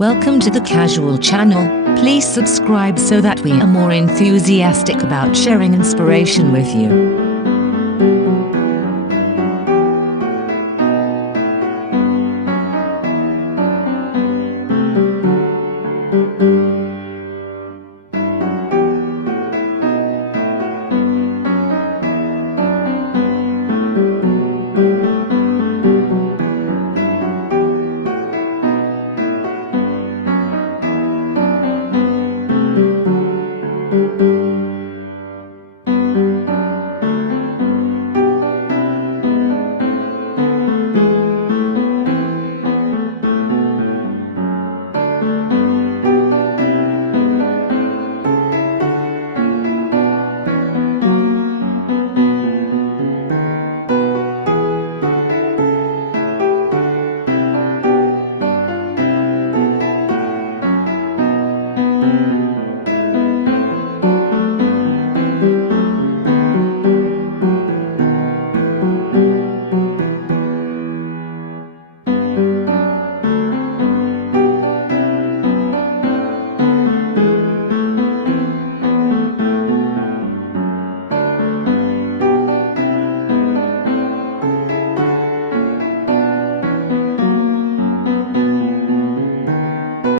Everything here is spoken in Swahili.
Welcome to the Casual channel. Please subscribe so that we are more enthusiastic about sharing inspiration with you.